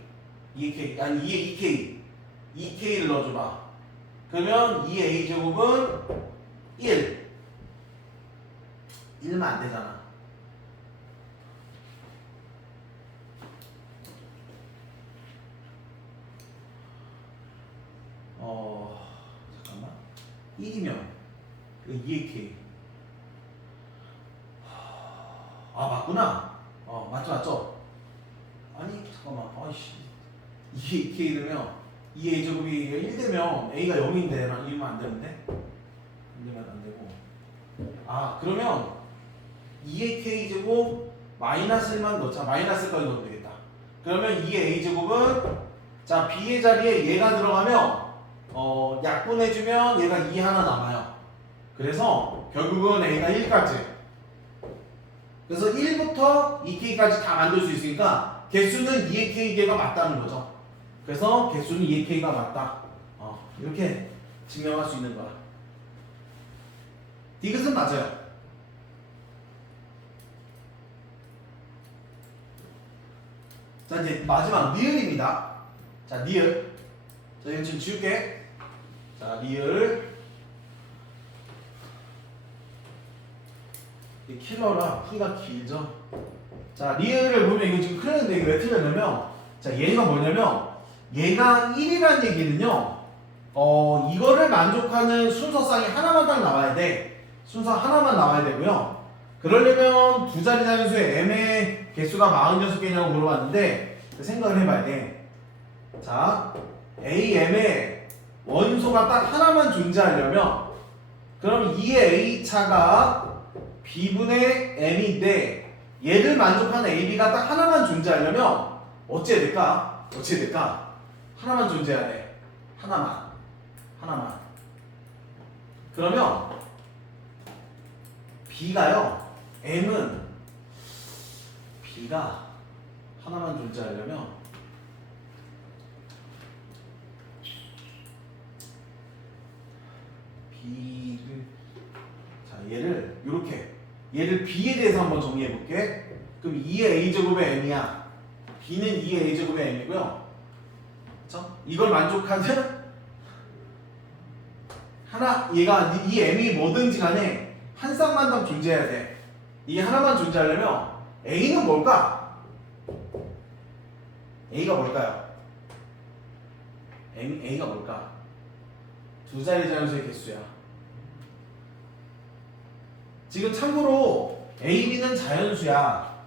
2의 k. 아니 2의 2k. 2k를 넣어줘봐. 그러면 2의 a제곱은 1. 1면 안 되잖아. 잠깐만. 1이면 2의 k. 맞구나. 맞죠. 아니 잠깐만. 아이씨. 2의 k 되면 2의 a제곱이 1 되면 a가 0인데 난 이러면 안 되는데. 안 되고. 그러면 2의 k제곱 마이너스 1만 넣자. 마이너스까지 넣으면 되겠다. 그러면 2의 a제곱은 자 b의 자리에 얘가 들어가면 약분해주면 얘가 2 하나 남아요. 그래서 결국은 a가 1까지. 그래서 1부터 2k까지 다 만들 수 있으니까 개수는 2의 k개가 맞다는 거죠. 그래서 개수는 2의 k가 맞다. 이렇게 증명할 수 있는 거야. 디귿은 맞아요. 자, 이제 마지막 리을입니다. 자, 리을. 자, 이거 지금 지울게. 자, 리을. 이 킬러라 풀이가 길죠. 자, 리을을 보면 이거 지금 틀렸는데 이게 왜 틀렸냐면 자, 얘가 뭐냐면 얘가 1이라는 얘기는요. 이거를 만족하는 순서쌍이 하나만 딱 나와야 돼. 순서 하나만 나와야 되고요. 그러려면 두 자리 자연수의 m의 개수가 46개냐고 물어봤는데 생각을 해봐야 돼. 자, am의 원소가 딱 하나만 존재하려면 그럼 2의 a차가 b분의 m인데 얘를 만족하는 ab가 딱 하나만 존재하려면 어찌해야 될까? 어찌해야 될까? 하나만 존재해야 돼. 하나만. 그러면 b가요. m은 b가 하나만 존재하려면 b를 자 얘를 요렇게 얘를 b에 대해서 한번 정리해 볼게. 그럼 2의 a제곱의 m이야. b는 2의 a제곱의 m이고요. 그쵸? 이걸 만족하는 하나 얘가 이 m이 뭐든지 간에 한 쌍만 더 존재해야 돼. 이게 하나만 존재하려면 a는 뭘까? a가 뭘까요? a가 뭘까? 두 자리 자연수의 개수야. 지금 참고로 a, b는 자연수야.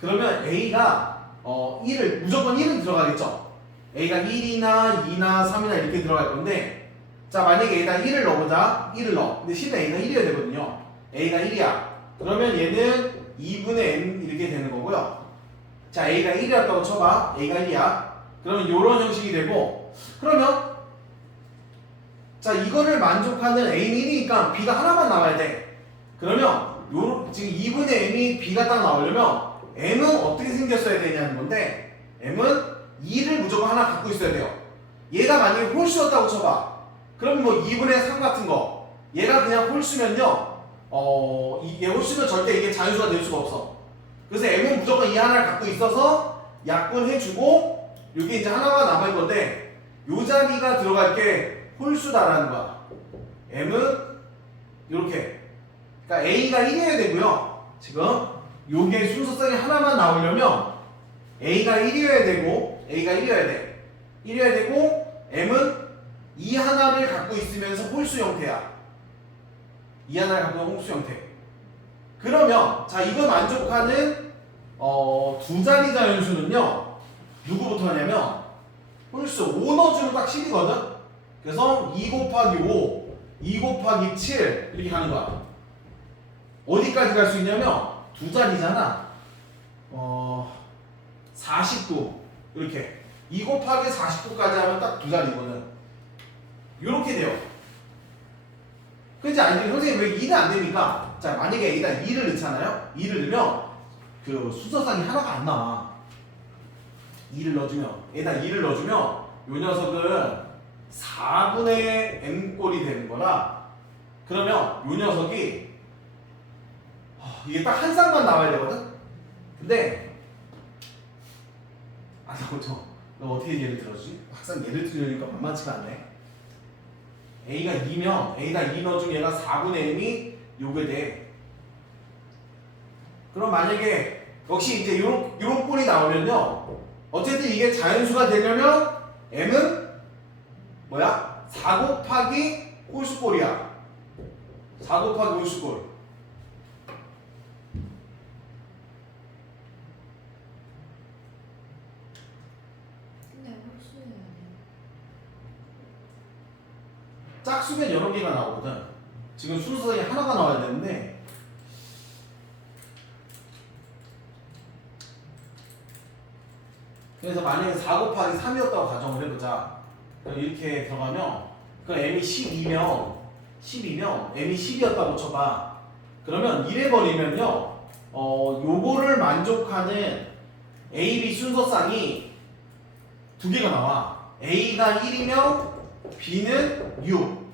그러면 a가 1을 무조건 1은 들어가겠죠. a가 1이나 2나 3이나 이렇게 들어갈 건데 자 만약에 여기다 1을 넣어보자. 1을 넣어. 근데 실은 a가 1이어야 되거든요. a가 1이야. 그러면 얘는 2분의 m 이렇게 되는 거고요. 자 a가 1이었다고 쳐봐. a가 1이야. 그러면 이런 형식이 되고 그러면 자 이거를 만족하는 a는 1이니까 b가 하나만 나와야 돼. 그러면 지금 2분의 m이 b가 딱 나오려면 m은 어떻게 생겼어야 되냐는 건데 m은 2를 무조건 하나 갖고 있어야 돼요. 얘가 만약에 홀수였다고 쳐봐. 그럼 뭐 2분의 3 같은 거 얘가 그냥 홀수면요 얘 홀수면 절대 이게 자연수가 될 수가 없어. 그래서 m은 무조건 이 하나를 갖고 있어서 약분해주고 이게 이제 하나가 남을 건데 요 자리가 들어갈 게 홀수다라는 거야. m은 이렇게 그러니까 a가 1이어야 되고요. 지금 요게 순서쌍이 하나만 나오려면 a가 1이어야 되고 a가 1이어야 돼. 1이어야 되고 m은 이 하나를 갖고 있으면서 홀수 형태야. 이 하나를 갖고 있는 홀수 형태. 그러면 자 이거 만족하는 두 자리 자연수는요 누구부터 하냐면 홀수 5 넣어주면 딱 10이거든. 그래서 2 곱하기 5, 2 곱하기 7 이렇게 가는 거야. 어디까지 갈 수 있냐면 두 자리잖아. 49 이렇게 2 곱하기 49까지 하면 딱 두 자리거든. 이렇게 돼요. 그치? 아니 선생님 왜 2는 안 됩니까? 자 만약에 여기다 2를 넣잖아요. 2를 넣으면 그 순서쌍이 하나가 안 나와. 2를 넣어주면 여기다 2를 넣어주면 요 녀석은 4분의 m꼴이 되는 거라. 그러면 요 녀석이 이게 딱 한 쌍만 나와야 되거든? 근데 너 어떻게 예를 들어주지? 막상 예를 들으니까 만만치가 않네. a가 2면 a가 2 넣어주면 얘가 4분의 m이 요게 돼. 그럼 만약에 역시 이제 요런 꼴이 나오면요 어쨌든 이게 자연수가 되려면 m은 뭐야? 4 곱하기 홀수꼴이야. 4 곱하기 홀수꼴. 짝수면 여러 개가 나오거든. 지금 순서에 하나가 나와야 되는데 그래서 만약에 4 곱하기 3이었다고 가정을 해보자. 그럼 이렇게 들어가면 그럼 m이 12면 m이 10이었다고 쳐봐. 그러면 이래 버리면요 요거를 만족하는 A, B 순서쌍이 두 개가 나와. A가 1이면 B는 6,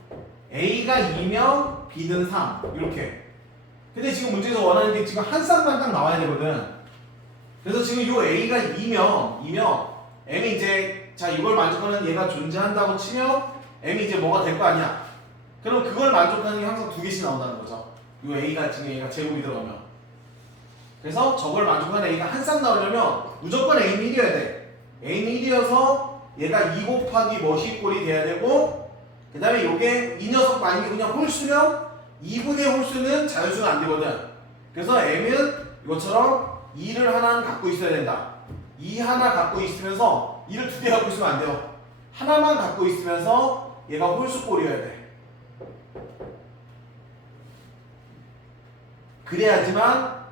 A가 2면 B는 3 이렇게. 근데 지금 문제에서 원하는 게 지금 한 쌍만 딱 나와야 되거든. 그래서 지금 요 A가 2면 M이 이제 자 이걸 만족하는 얘가 존재한다고 치면 M이 이제 뭐가 될 거 아니야. 그럼 그걸 만족하는 게 항상 두 개씩 나온다는 거죠. 요 A가 지금 얘가 제곱이 들어가면. 그래서 저걸 만족하는 A가 한 쌍 나오려면 무조건 A는 1이어야 돼. A는 1이어서 얘가 2 곱하기 뭐시 꼴이 돼야 되고 그 다음에 요게 이 녀석 만약에 그냥 홀수면 2분의 홀수는 자연수는 안 되거든. 그래서 m은 이것처럼 2를 하나는 갖고 있어야 된다. 2 하나 갖고 있으면서 2를 2개 갖고 있으면 안 돼요. 하나만 갖고 있으면서 얘가 홀수 꼴이어야 돼. 그래야지만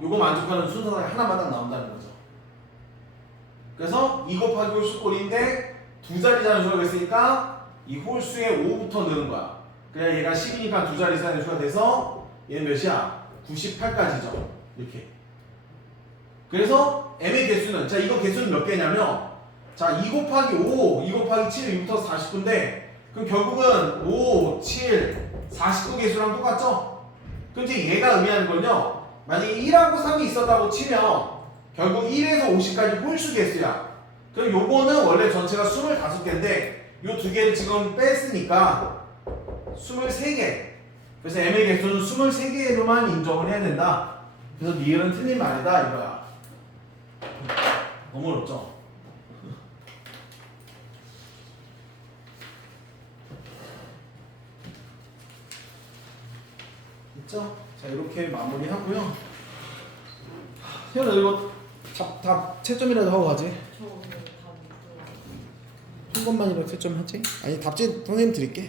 요거 만족하는 순서가 하나만 딱 나온다는 거죠. 그래서 2 곱하기 홀수 꼴인데 두 자리 자연수라고 했으니까 이 홀수의 5부터 넣는 거야. 그래야 얘가 10이니까 두 자리 자연수가 돼서 얘는 몇이야? 98까지죠. 이렇게. 그래서 m의 개수는 자 이거 개수는 몇 개냐면 자 2 곱하기 5, 2 곱하기 7, 6부터 49인데 그럼 결국은 5, 7, 49 개수랑 똑같죠? 그럼 이제 얘가 의미하는 건요. 만약에 1하고 3이 있었다고 치면 결국 1에서 50까지 홀수 개수야. 그럼 요거는 원래 전체가 25개인데 요 두 개를 지금 뺐으니까 23개. 그래서 m의 개수는 23개로만 인정을 해야 된다. 그래서 니은은 틀린 말이다 이거야. 너무 어렵죠? 됐죠? 자 이렇게 마무리하고요. 희연아 이거 답 채점이라도 하고 가지. 저 오늘 다 못 들어요. 한 번만이라도 채점하지? 아니 답지 선생님 드릴게.